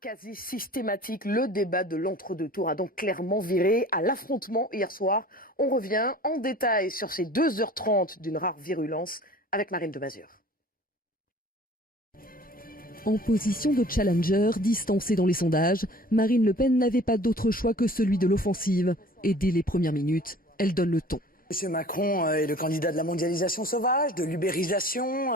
Quasi systématique, le débat de l'entre-deux tours a donc clairement viré à l'affrontement hier soir. On revient en détail sur ces 2h30 d'une rare virulence avec Marine Demazure. En position de challenger, distancée dans les sondages, Marine Le Pen n'avait pas d'autre choix que celui de l'offensive. Et dès les premières minutes, elle donne le ton. Monsieur Macron est le candidat de la mondialisation sauvage, de l'ubérisation,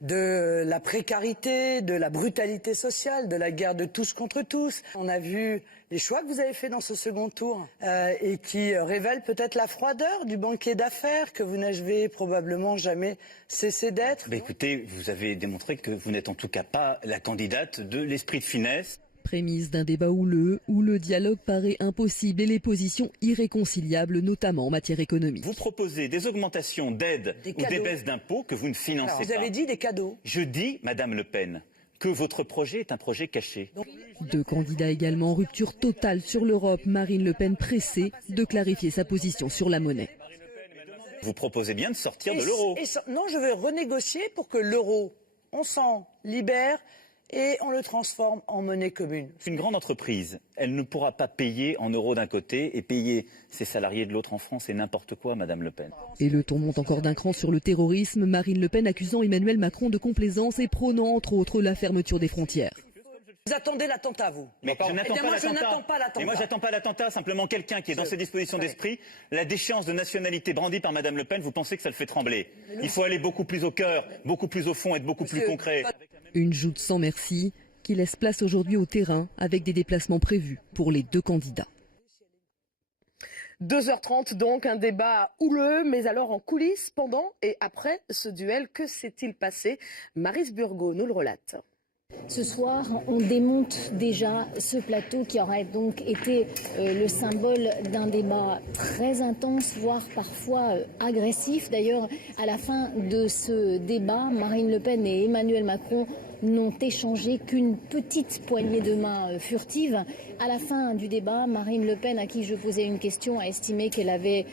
de la précarité, de la brutalité sociale, de la guerre de tous contre tous. On a vu les choix que vous avez faits dans ce second tour et qui révèlent peut-être la froideur du banquier d'affaires que vous n'avez probablement jamais cessé d'être. Écoutez, vous avez démontré que vous n'êtes en tout cas pas la candidate de l'esprit de finesse. Prémisse d'un débat houleux où le dialogue paraît impossible et les positions irréconciliables, notamment en matière économique. Vous proposez des augmentations d'aides ou des baisses d'impôts que vous ne financez pas. Vous avez dit des cadeaux. Je dis, Madame Le Pen, que votre projet est un projet caché. Deux candidats également en rupture totale sur l'Europe. Marine Le Pen pressée de clarifier sa position sur la monnaie. Vous proposez bien de sortir de l'euro. Non, je veux renégocier pour que l'euro, on s'en libère et on le transforme en monnaie commune. Une grande entreprise, elle ne pourra pas payer en euros d'un côté et payer ses salariés de l'autre en France. C'est n'importe quoi, Madame Le Pen. Et le ton monte encore d'un cran sur le terrorisme. Marine Le Pen accusant Emmanuel Macron de complaisance et prônant entre autres la fermeture des frontières. Vous attendez l'attentat, vous? Mais je n'attends pas l'attentat. Et moi, j'attends pas l'attentat. Simplement, quelqu'un qui est dans ses dispositions d'esprit, la déchéance de nationalité brandie par Madame Le Pen, vous pensez que ça le fait trembler? Il faut aller beaucoup plus au cœur, beaucoup plus au fond, être beaucoup plus concret. Une joute sans merci qui laisse place aujourd'hui au terrain avec des déplacements prévus pour les deux candidats. 2h30 donc, un débat houleux, mais alors en coulisses, pendant et après ce duel, que s'est-il passé? Maryse Burgot nous le relate. Ce soir, on démonte déjà ce plateau qui aurait donc été le symbole d'un débat très intense, voire parfois agressif. D'ailleurs, à la fin de ce débat, Marine Le Pen et Emmanuel Macron n'ont échangé qu'une petite poignée de main furtive. À la fin du débat, Marine Le Pen, à qui je posais une question, a estimé qu'elle avait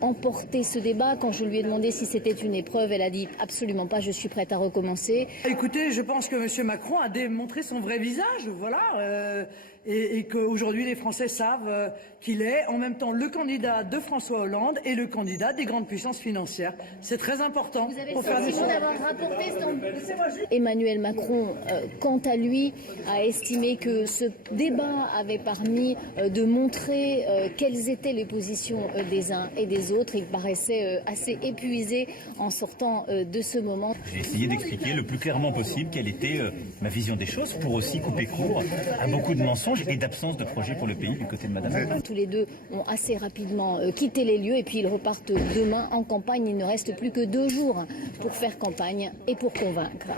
emporté ce débat. Quand je lui ai demandé si c'était une épreuve, elle a dit absolument pas, je suis prête à recommencer. Écoutez, je pense que M. Macron a démontré son vrai visage, voilà, et qu'aujourd'hui les Français savent qu'il est en même temps le candidat de François Hollande et le candidat des grandes puissances financières. C'est très important. Vous avez le sentiment d'avoir rapporté son... Emmanuel Macron, quant à lui, a estimé que ce débat avait permis de montrer quelles étaient les positions des uns et des autres. Il paraissait assez épuisé en sortant de ce moment. J'ai essayé d'expliquer le plus clairement possible quelle était ma vision des choses pour aussi couper court à beaucoup de mensonges et d'absence de projet pour le pays du côté de Madame Le Pen. Tous les deux ont assez rapidement quitté les lieux et puis ils repartent demain en campagne. Il ne reste plus que 2 jours pour faire campagne et pour convaincre.